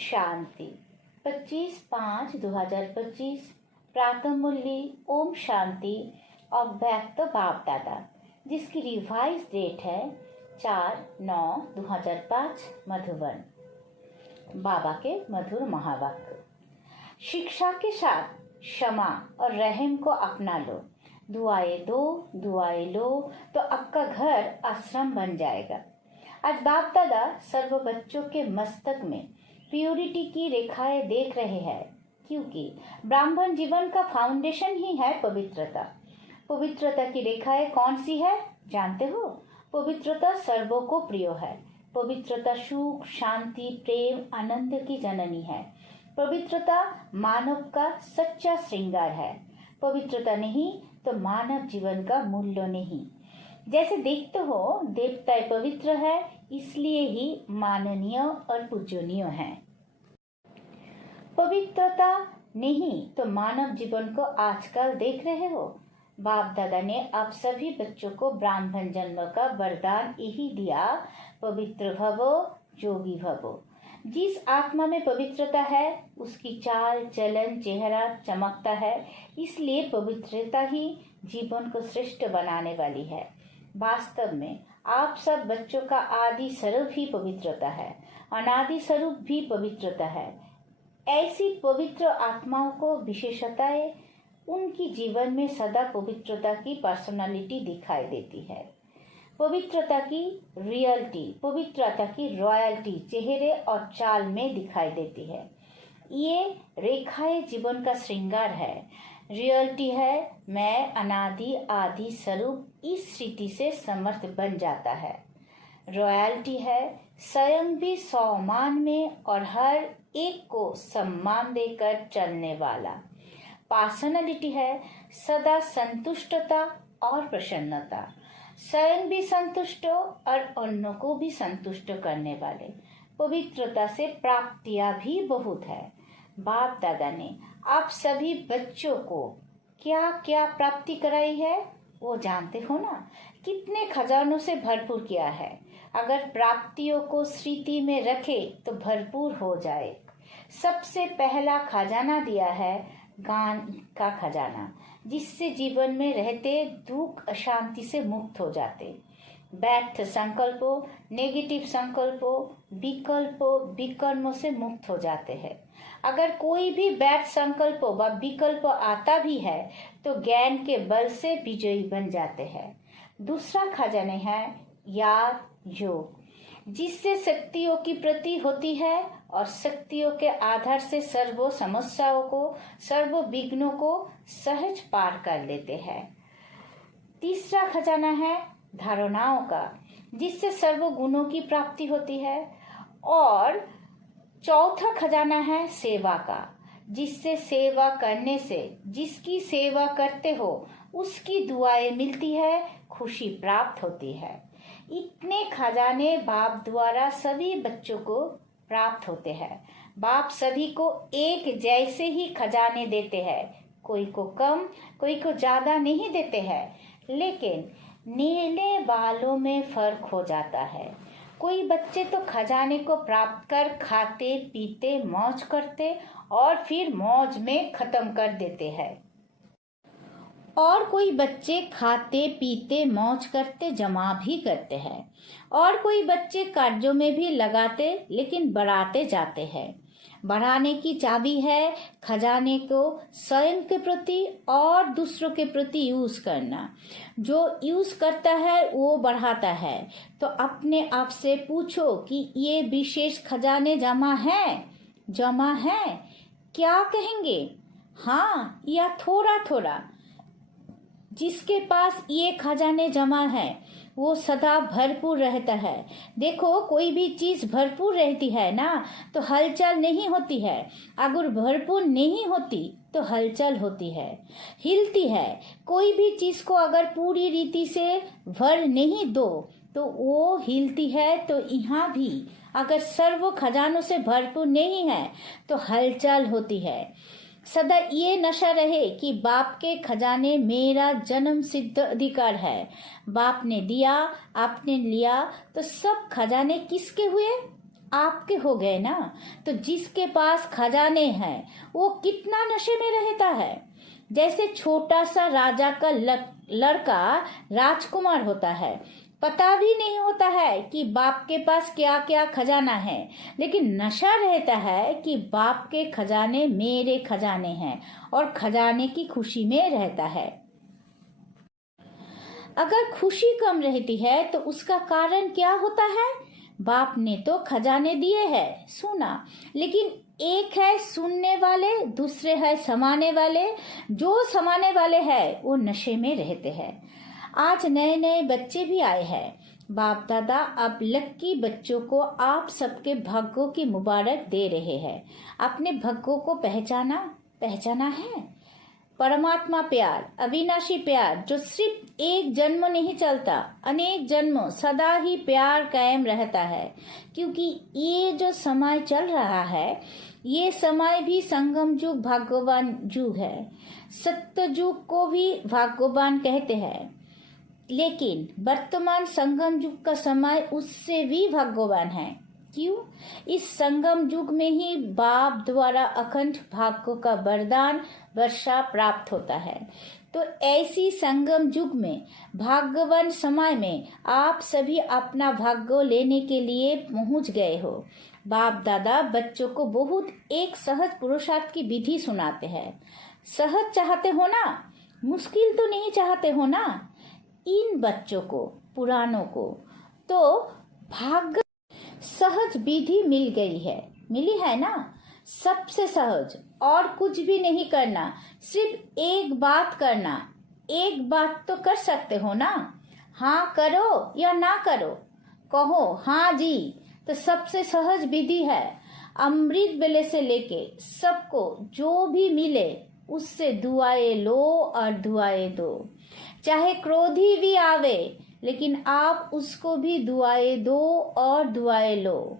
शांति 25/5/2025 प्रातः मुरली ओम शांति अव्यक्त बाप दादा, जिसकी रिवाइज डेट है 4/9/2005 मधुबन। बाबा के मधुर महावाक्य। शिक्षा के साथ क्षमा और रहम को अपना लो। दुआएं दो, दुआएं लो तो आपका घर आश्रम बन जाएगा। आज बाप दादा सर्व बच्चों के मस्तक में प्योरिटी की रेखाएं देख रहे हैं, क्योंकि ब्राह्मण जीवन का फाउंडेशन ही है पवित्रता। पवित्रता की रेखाएं कौन सी है जानते हो? पवित्रता सर्वों को प्रिय है। पवित्रता सुख, शांति, प्रेम, आनंद की जननी है। पवित्रता मानव का सच्चा श्रृंगार है। पवित्रता नहीं तो मानव जीवन का मूल्य नहीं। जैसे देखते हो, देवता पवित्र है, इसलिए ही माननीय और पूजनीय है। पवित्रता नहीं तो मानव जीवन को आजकल देख रहे हो। बाप दादा ने आप सभी बच्चों को ब्राह्मण जन्म का वरदान यही दिया, पवित्र भवो, योगी भवो। जिस आत्मा में पवित्रता है उसकी चाल चलन चेहरा चमकता है, इसलिए पवित्रता ही जीवन को श्रेष्ठ बनाने वाली है। वास्तव में आप सब बच्चों का आदि स्वरूप ही पवित्रता है, अनादि स्वरूप भी पवित्रता है। ऐसी पवित्र आत्माओं को विशेषताएं उनकी जीवन में सदा पवित्रता की पर्सनालिटी दिखाई देती है। पवित्रता की रियलिटी, पवित्रता की रॉयल्टी चेहरे और चाल में दिखाई देती है। ये रेखाएं जीवन का श्रृंगार है। रियलिटी है मैं अनादि आदि स्वरूप इस स्थिति से समर्थ बन जाता है। रॉयल्टी है स्वयं भी सम्मान में और हर एक को सम्मान देकर चलने वाला। पर्सनालिटी है सदा संतुष्टता और प्रसन्नता, स्वयं भी संतुष्ट और अन्यों को भी संतुष्ट करने वाले। पवित्रता से प्राप्तियां भी बहुत है। बाप दादा ने आप सभी बच्चों को क्या क्या प्राप्ति कराई है वो जानते हो ना? कितने खजानों से भरपूर किया है। अगर प्राप्तियों को स्मृति में रखे तो भरपूर हो जाए। सबसे पहला खजाना दिया है ज्ञान का खजाना, जिससे जीवन में रहते दुख अशांति से मुक्त हो जाते। व्यर्थ संकल्पों, नेगेटिव संकल्पों, विकल्पों, विकर्मों से मुक्त हो जाते हैं। अगर कोई भी व्यर्थ संकल्प व विकल्प आता भी है तो ज्ञान के बल से विजयी बन जाते हैं। दूसरा खजाना है याद योग, जिससे शक्तियों की प्रति होती है और शक्तियों के आधार से सर्व समस्याओं को, सर्व विघ्नों को सहज पार कर लेते हैं। तीसरा खजाना है धारणाओं का, जिससे सर्व गुणों की प्राप्ति होती है। और चौथा खजाना है सेवा का, जिससे सेवा करने से जिसकी सेवा करते हो उसकी दुआएं मिलती है, खुशी प्राप्त होती है। इतने खजाने बाप द्वारा सभी बच्चों को प्राप्त होते हैं। बाप सभी को एक जैसे ही खजाने देते हैं, कोई को कम कोई को ज्यादा नहीं देते हैं, लेकिन नीले बालों में फर्क हो जाता है। कोई बच्चे तो खजाने को प्राप्त कर खाते पीते मौज करते और फिर मौज में खत्म कर देते हैं, और कोई बच्चे खाते पीते मौज करते जमा भी करते हैं, और कोई बच्चे कर्जों में भी लगाते लेकिन बढ़ाते जाते हैं। बढ़ाने की चाबी है खजाने को स्वयं के प्रति और दूसरों के प्रति यूज करना। जो यूज करता है वो बढ़ाता है। तो अपने आप से पूछो कि ये विशेष खजाने जमा है क्या कहेंगे? हाँ या थोड़ा थोड़ा? जिसके पास ये खजाने जमा है वो सदा भरपूर रहता है। देखो, कोई भी चीज भरपूर रहती है ना तो हलचल नहीं होती है। अगर भरपूर नहीं होती तो हलचल होती है, हिलती है। कोई भी चीज को अगर पूरी रीति से भर नहीं दो तो वो हिलती है। तो यहाँ भी अगर सर्व खजानों से भरपूर नहीं है तो हलचल होती है। सदा ये नशा रहे कि बाप के खजाने मेरा जन्म सिद्ध अधिकार है। बाप ने दिया, आपने लिया, तो सब खजाने किसके हुए? आपके हो गए ना। तो जिसके पास खजाने हैं वो कितना नशे में रहता है। जैसे छोटा सा राजा का लड़का राजकुमार होता है, पता भी नहीं होता है कि बाप के पास क्या क्या खजाना है, लेकिन नशा रहता है कि बाप के खजाने मेरे खजाने हैं, और खजाने की खुशी में रहता है। अगर खुशी कम रहती है तो उसका कारण क्या होता है? बाप ने तो खजाने दिए हैं, सुना, लेकिन एक है सुनने वाले, दूसरे है समाने वाले। जो समाने वाले हैं वो नशे में रहते हैं। आज नए नए बच्चे भी आए हैं। बाप दादा अब लक्की बच्चों को आप सबके भाग्यों की मुबारक दे रहे हैं। अपने भाग्यों को पहचाना है। परमात्मा प्यार, अविनाशी प्यार, जो सिर्फ एक जन्म नहीं चलता, अनेक जन्मों सदा ही प्यार कायम रहता है। क्योंकि ये जो समय चल रहा है, ये समय भी संगम युग भाग्यवान युग है। सत्य युग को भी भाग्यवान कहते हैं, लेकिन वर्तमान संगम युग का समय उससे भी भाग्यवान है। क्यों? इस संगम युग में ही बाप द्वारा अखंड भाग्यों का वरदान वर्षा प्राप्त होता है। तो ऐसी संगम युग में भाग्यवान समय में आप सभी अपना भाग्य लेने के लिए पहुंच गए हो। बाप दादा बच्चों को बहुत एक सहज पुरुषार्थ की विधि सुनाते हैं। सहज चाहते हो ना, मुश्किल तो नहीं चाहते हो ना। इन बच्चों को, पुरानों को तो भाग्य सहज विधि मिली है ना। सबसे सहज, और कुछ भी नहीं करना, सिर्फ एक बात करना। एक बात तो कर सकते हो ना, हाँ करो या ना करो। कहो हाँ जी, तो सबसे सहज विधि है। अमृत वेले से लेके सबको जो भी मिले उससे दुआएं लो और दुआएं दो। चाहे क्रोधी भी आवे, लेकिन आप उसको भी दुआएं दो और दुआएं लो।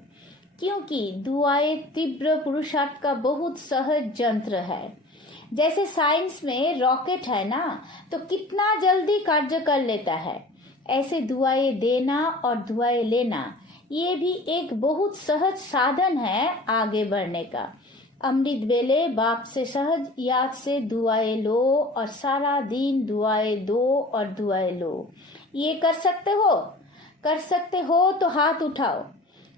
क्योंकि दुआएं तीव्र पुरुषार्थ का बहुत सहज यंत्र है। जैसे साइंस में रॉकेट है ना, तो कितना जल्दी कार्य कर लेता है। ऐसे दुआएं देना और दुआएं लेना, ये भी एक बहुत सहज साधन है आगे बढ़ने का। अमृत वेले बाप से सहज याद से दुआएं लो और सारा दिन दुआएं दो और दुआएं लो। ये कर सकते हो तो हाथ उठाओ।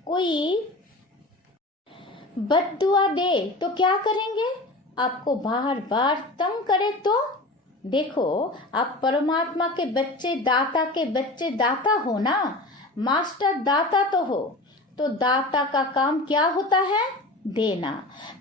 कोई बद्दुआ दे तो क्या करेंगे? आपको बार बार तंग करे तो? देखो, आप परमात्मा के बच्चे, दाता के बच्चे दाता हो ना, मास्टर दाता तो हो। तो दाता का काम क्या होता है? देना।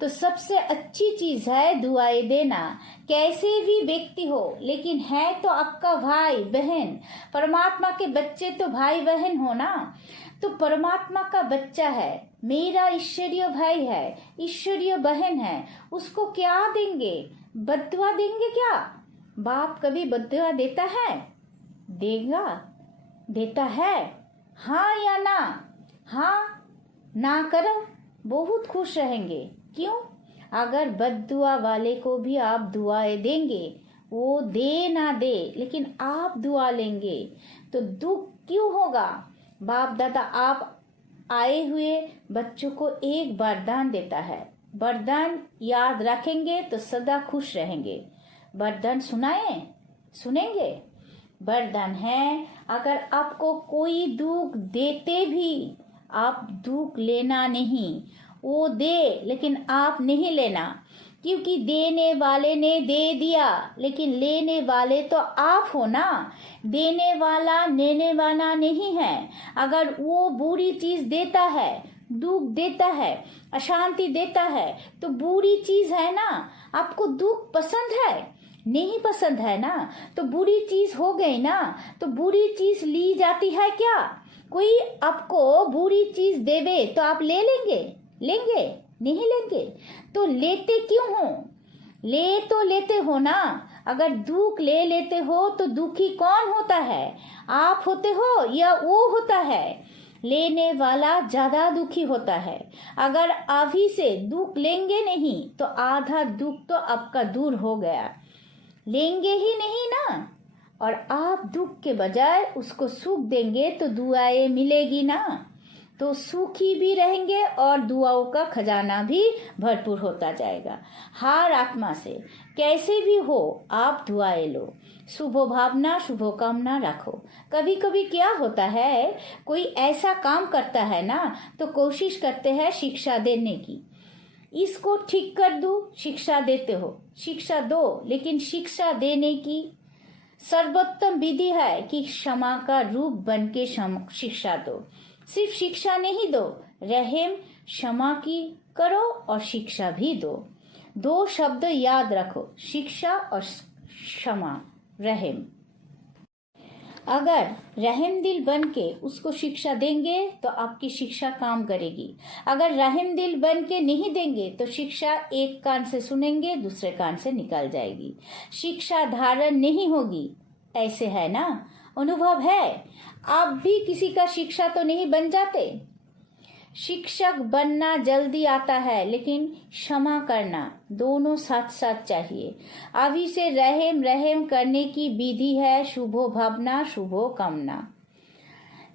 तो सबसे अच्छी चीज है दुआएं देना। कैसे भी व्यक्ति हो, लेकिन है तो आपका भाई बहन। परमात्मा के बच्चे तो भाई बहन हो ना। तो परमात्मा का बच्चा है, मेरा ईश्वरीय भाई है, ईश्वरीय बहन है, उसको क्या देंगे? बद्दुआ देंगे क्या? बाप कभी बद्दुआ देता है? देता है? हाँ या ना? हाँ ना करो, बहुत खुश रहेंगे। क्यों? अगर बद्दुआ वाले को भी आप दुआएं देंगे, वो दे ना दे, लेकिन आप दुआ लेंगे, तो दुख क्यों होगा? बाप दादा आप आए हुए बच्चों को एक वरदान देता है। वरदान याद रखेंगे तो सदा खुश रहेंगे। वरदान सुनेंगे? वरदान है, अगर आपको कोई दुख देते भी आप दुख लेना नहीं। वो दे, लेकिन आप नहीं लेना। क्योंकि देने वाले ने दे दिया, लेकिन लेने वाले तो आप हो ना। देने वाला लेने वाला नहीं है। अगर वो बुरी चीज देता है, दुख देता है, अशांति देता है, तो बुरी चीज है ना। आपको दुख पसंद है? नहीं पसंद है ना, तो बुरी चीज हो गई ना। तो बुरी चीज ली जाती है क्या? कोई आपको बुरी चीज देवे तो आप ले लेंगे? नहीं लेंगे। तो लेते क्यों हो? लेते हो ना। अगर दुख ले लेते हो तो दुखी कौन होता है? आप होते हो या वो होता है? लेने वाला ज्यादा दुखी होता है। अगर अभी से दुख लेंगे नहीं तो आधा दुख तो आपका दूर हो गया। लेंगे ही नहीं ना, और आप दुख के बजाय उसको सुख देंगे तो दुआएं मिलेगी ना। तो सुखी भी रहेंगे और दुआओं का खजाना भी भरपूर होता जाएगा। हर आत्मा से कैसे भी हो आप दुआएं लो, शुभ भावना शुभ कामना रखो। कभी कभी क्या होता है, कोई ऐसा काम करता है ना तो कोशिश करते हैं शिक्षा देने की, इसको ठीक कर दूं, शिक्षा देते हो, शिक्षा दो, लेकिन शिक्षा देने की सर्वोत्तम विधि है कि क्षमा का रूप बन के शिक्षा दो। सिर्फ शिक्षा नहीं दो, रहम क्षमा की करो और शिक्षा भी दो। दो शब्द याद रखो, शिक्षा और क्षमा, रहम। अगर रहम दिल बन के उसको शिक्षा देंगे तो आपकी शिक्षा काम करेगी। अगर रहम दिल बन के नहीं देंगे तो शिक्षा एक कान से सुनेंगे, दूसरे कान से निकल जाएगी, शिक्षा धारण नहीं होगी। ऐसे है ना, अनुभव है। आप भी किसी का शिक्षा तो नहीं बन जाते। शिक्षक बनना जल्दी आता है, लेकिन क्षमा करना दोनों साथ साथ चाहिए। अभी से रहम रहम करने की विधि है शुभो भावना शुभो कामना।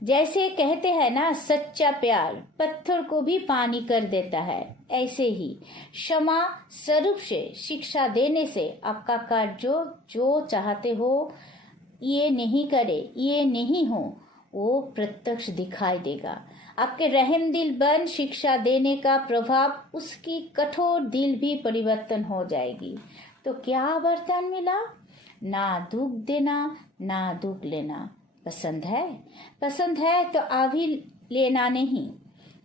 जैसे कहते हैं ना, सच्चा प्यार पत्थर को भी पानी कर देता है, ऐसे ही क्षमा स्वरूप से शिक्षा देने से आपका कार्य जो चाहते हो, ये नहीं करे, ये नहीं हो, वो प्रत्यक्ष दिखाई देगा। आपके रहम दिल बन शिक्षा देने का प्रभाव उसकी कठोर दिल भी परिवर्तन हो जाएगी। तो क्या वरदान मिला? ना दुख देना, ना दुख लेना। पसंद है? पसंद है तो अभी लेना नहीं,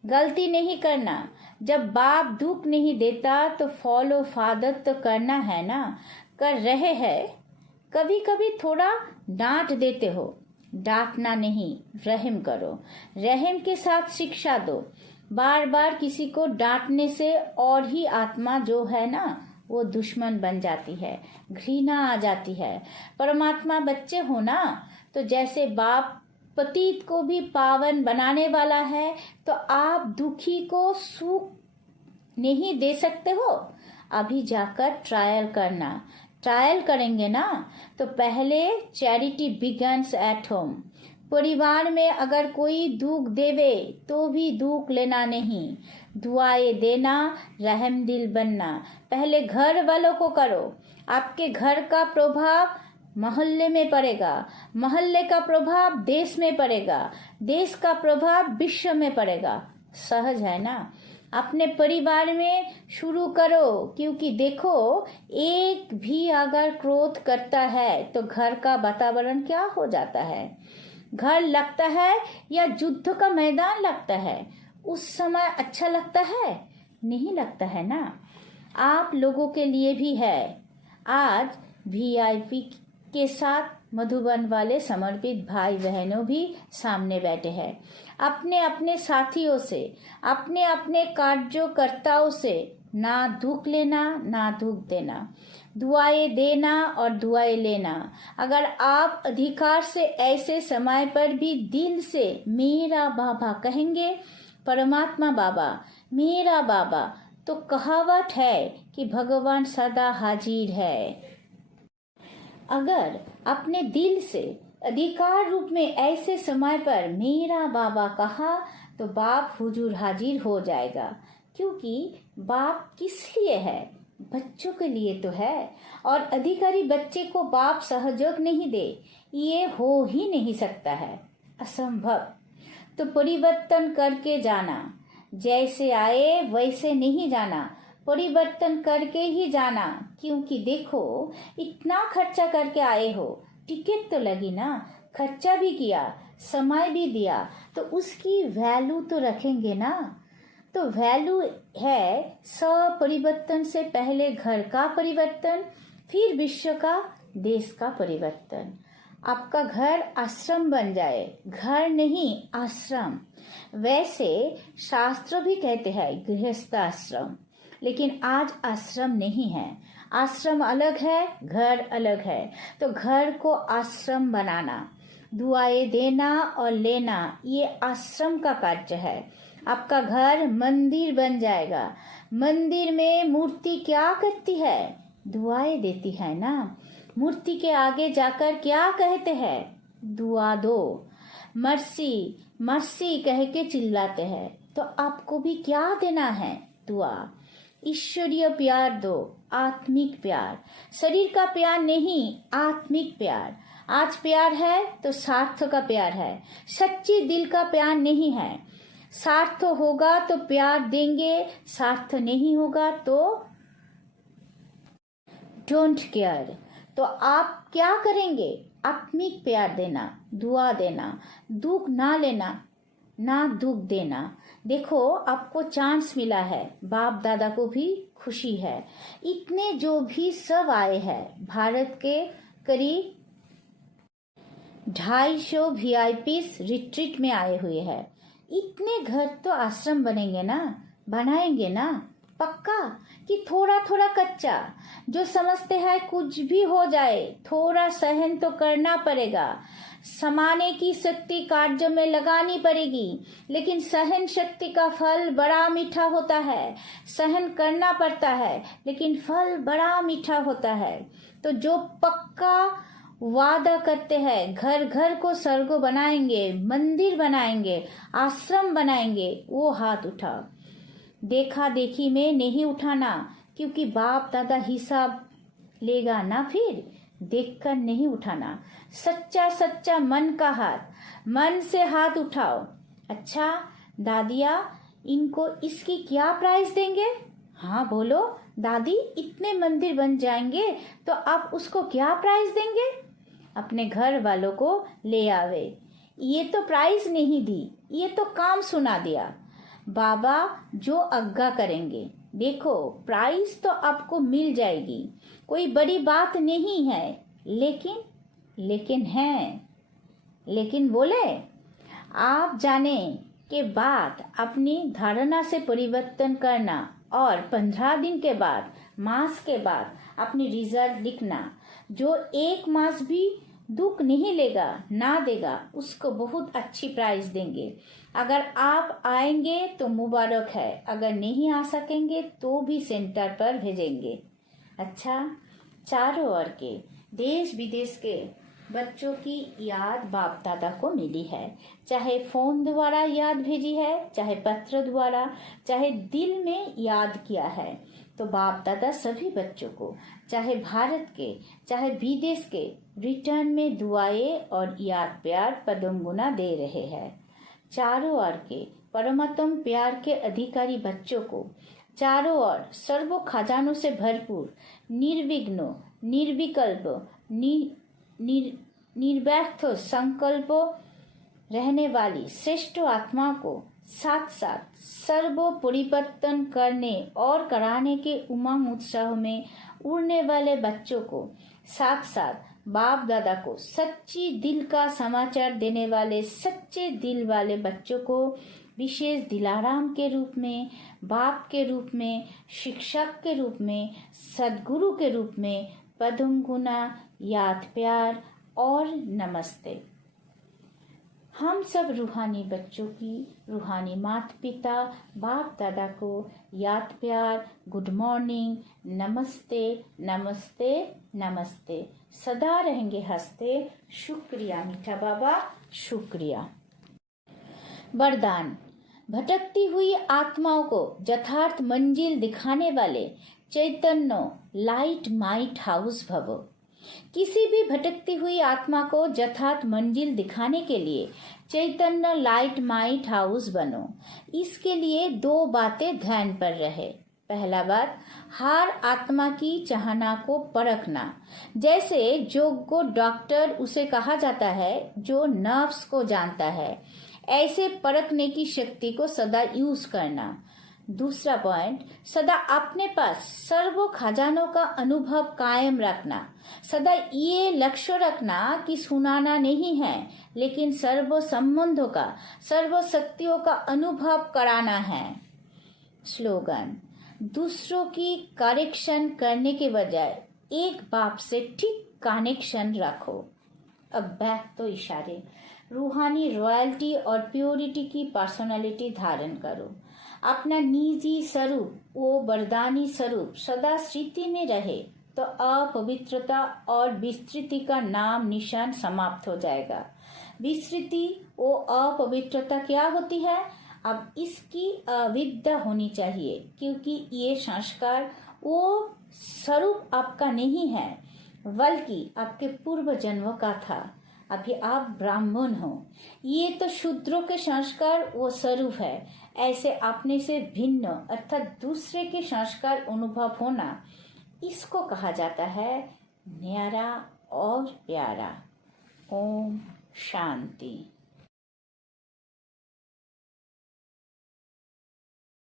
गलती नहीं करना। जब बाप दुख नहीं देता तो फॉलो फादर तो करना है ना, कर रहे हैं। कभी कभी थोड़ा डांट देते हो, डांटना नहीं, रहम करो, रहम के साथ शिक्षा दो। बार बार किसी को डांटने से और ही आत्मा जो है ना वो दुश्मन बन जाती है, घृणा आ जाती है। परमात्मा बच्चे हो ना, तो जैसे बाप पतित को भी पावन बनाने वाला है, तो आप दुखी को सुख नहीं दे सकते हो। अभी जाकर ट्रायल करना, ट्रायल करेंगे ना तो पहले चैरिटी बिगन्स एट होम। परिवार में अगर कोई दुख देवे तो भी दुख लेना नहीं, दुआएं देना, रहम दिल बनना। पहले घर वालों को करो, आपके घर का प्रभाव मोहल्ले में पड़ेगा, मोहल्ले का प्रभाव देश में पड़ेगा, देश का प्रभाव विश्व में पड़ेगा। सहज है ना। अपने परिवार में शुरू करो, क्योंकि देखो एक भी अगर क्रोध करता है तो घर का वातावरण क्या हो जाता है। घर लगता है या युद्ध का मैदान लगता है, उस समय अच्छा लगता है? नहीं लगता है ना। आप लोगों के लिए भी है। आज वीआईपी के साथ मधुबन वाले समर्पित भाई बहनों भी सामने बैठे हैं। अपने अपने साथियों से, अपने अपने कार्यकर्ताओं से ना दुख लेना, ना दुख देना, दुआएं देना और दुआएं लेना। अगर आप अधिकार से ऐसे समय पर भी दिल से मेरा बाबा कहेंगे, परमात्मा बाबा, मेरा बाबा, तो कहावत है कि भगवान सदा हाजिर है। अगर अपने दिल से अधिकार रूप में ऐसे समय पर मेरा बाबा कहा तो बाप हुजूर हाजिर हो जाएगा। क्योंकि बाप किस लिए है? बच्चों के लिए तो है। और अधिकारी बच्चे को बाप सहयोग नहीं दे, ये हो ही नहीं सकता है, असंभव। तो परिवर्तन करके जाना, जैसे आए वैसे नहीं जाना, परिवर्तन करके ही जाना। क्योंकि देखो इतना खर्चा करके आए हो, टिकट तो लगी ना, खर्चा भी किया, समय भी दिया, तो उसकी वैल्यू तो रखेंगे ना। तो वैल्यू है परिवर्तन से पहले घर का परिवर्तन, फिर विश्व का, देश का परिवर्तन। आपका घर आश्रम बन जाए, घर नहीं आश्रम। वैसे शास्त्र भी कहते हैं गृहस्थ आश्रम, लेकिन आज आश्रम नहीं है। आश्रम अलग है, घर अलग है। तो घर को आश्रम बनाना, दुआएं देना और लेना, ये आश्रम का कार्य है। आपका घर मंदिर बन जाएगा। मंदिर में मूर्ति क्या करती है? दुआएं देती है ना। मूर्ति के आगे जाकर क्या कहते हैं? दुआ दो। मर्सी मर्सी कह के चिल्लाते हैं। तो आपको भी क्या देना है? दुआ। ईश्वरीय प्यार दो, आत्मिक प्यार, शरीर का प्यार नहीं, आत्मिक प्यार। आज प्यार है तो स्वार्थ का प्यार है, सच्ची दिल का प्यार नहीं है। स्वार्थ होगा तो प्यार देंगे, स्वार्थ नहीं होगा तो डोंट केयर। तो आप क्या करेंगे? आत्मिक प्यार देना, दुआ देना, दुख ना लेना, ना दुख देना। देखो आपको चांस मिला है, बाप दादा को भी खुशी है। इतने जो भी सब आए हैं, भारत के करीब 250 VIPs रिट्रीट में आए हुए हैं। इतने घर तो आश्रम बनेंगे ना, बनाएंगे ना, पक्का कि थोड़ा थोड़ा कच्चा? जो समझते हैं कुछ भी हो जाए, थोड़ा सहन तो करना पड़ेगा। समाने की शक्ति कार्य में लगानी पड़ेगी, लेकिन सहन शक्ति का फल बड़ा मीठा होता है। सहन करना पड़ता है, लेकिन फल बड़ा मीठा होता है। तो जो पक्का वादा करते हैं, घर घर को स्वर्ग बनाएंगे, मंदिर बनाएंगे, आश्रम बनाएंगे, वो हाथ उठा। देखा देखी में नहीं उठाना, क्योंकि बाप दादा हिसाब लेगा ना, फिर देखकर नहीं उठाना। सच्चा सच्चा मन का हाथ, मन से हाथ उठाओ। अच्छा दादिया, इनको इसकी क्या प्राइस देंगे? हाँ बोलो दादी, इतने मंदिर बन जाएंगे तो आप उसको क्या प्राइस देंगे? अपने घर वालों को ले आवे। ये तो प्राइस नहीं दी, ये तो काम सुना दिया। बाबा जो आज्ञा करेंगे। देखो प्राइस तो आपको मिल जाएगी, कोई बड़ी बात नहीं है, लेकिन है। लेकिन बोले आप जाने के बाद अपनी धारणा से परिवर्तन करना और 15 दिन के बाद, मास के बाद अपनी रिजल्ट लिखना। जो 1 मास भी दुख नहीं लेगा, ना देगा, उसको बहुत अच्छी प्राइस देंगे। अगर आप आएंगे तो मुबारक है, अगर नहीं आ सकेंगे तो भी सेंटर पर भेजेंगे। अच्छा, चारों ओर के देश विदेश के बच्चों की याद बाप दादा को मिली है। चाहे फोन द्वारा याद भेजी है, चाहे पत्र द्वारा, चाहे दिल में याद किया है। तो बाप दादा सभी बच्चों को, चाहे भारत के चाहे विदेश के, रिटर्न में दुआएं और याद प्यार पदम गुना दे रहे हैं। चारों ओर के परमात्म प्यार के अधिकारी बच्चों को, चारों ओर सर्व खजानों से भरपूर, निर्विघ्न, निर्विकल्प, निर्व्यर्थ संकल्प रहने वाली श्रेष्ठ आत्मा को, साथ साथ सर्व परिवर्तन करने और कराने के उमंग उत्साह में उड़ने वाले बच्चों को, साथ साथ बाप दादा को सच्ची दिल का समाचार देने वाले सच्चे दिल वाले बच्चों को, विशेष दिलाराम के रूप में, बाप के रूप में, शिक्षक के रूप में, सदगुरु के रूप में पदम गुना, याद प्यार और नमस्ते। हम सब रूहानी बच्चों की, रूहानी माता पिता बाप दादा को याद प्यार, गुड मॉर्निंग, नमस्ते नमस्ते नमस्ते। सदा रहेंगे हंसते। शुक्रिया मीठा बाबा, शुक्रिया। वरदान। भटकती हुई आत्माओं को यथार्थ मंजिल दिखाने वाले चैतन्य लाइट माइट हाउस भवो। किसी भी भटकती हुई आत्मा को यथार्थ मंजिल दिखाने के लिए चैतन्य लाइट माइट हाउस बनो। इसके लिए 2 बातें ध्यान पर रहे। पहला बात, हर आत्मा की चाहना को परखना। जैसे योग को डॉक्टर उसे कहा जाता है जो नर्व्स को जानता है, ऐसे परखने की शक्ति को सदा यूज करना। दूसरा पॉइंट, सदा अपने पास सर्व खजानों का अनुभव कायम रखना। सदा ये लक्ष्य रखना कि सुनाना नहीं है, लेकिन सर्व संबंधों का, सर्व शक्तियों का अनुभव कराना है। स्लोगन। दूसरों की करेक्शन करने के बजाय एक बाप से ठीक कनेक्शन रखो। अब बैक तो इशारे। रूहानी रॉयल्टी और प्योरिटी की पर्सनालिटी धारण करो। अपना निजी स्वरूप, वो वरदानी स्वरूप सदा स्मृति में रहे तो अपवित्रता और विस्तृति का नाम निशान समाप्त हो जाएगा। विस्मृति वो अपवित्रता क्या होती है? अब इसकी अविद्या होनी चाहिए, क्योंकि ये संस्कार वो स्वरूप आपका नहीं है, बल्कि आपके पूर्व जन्म का था। अभी आप ब्राह्मण हो, ये तो शूद्रों के संस्कार वो स्वरूप है। ऐसे अपने से भिन्न अर्थात दूसरे के संस्कार अनुभव होना, इसको कहा जाता है न्यारा और प्यारा। ओम शांति।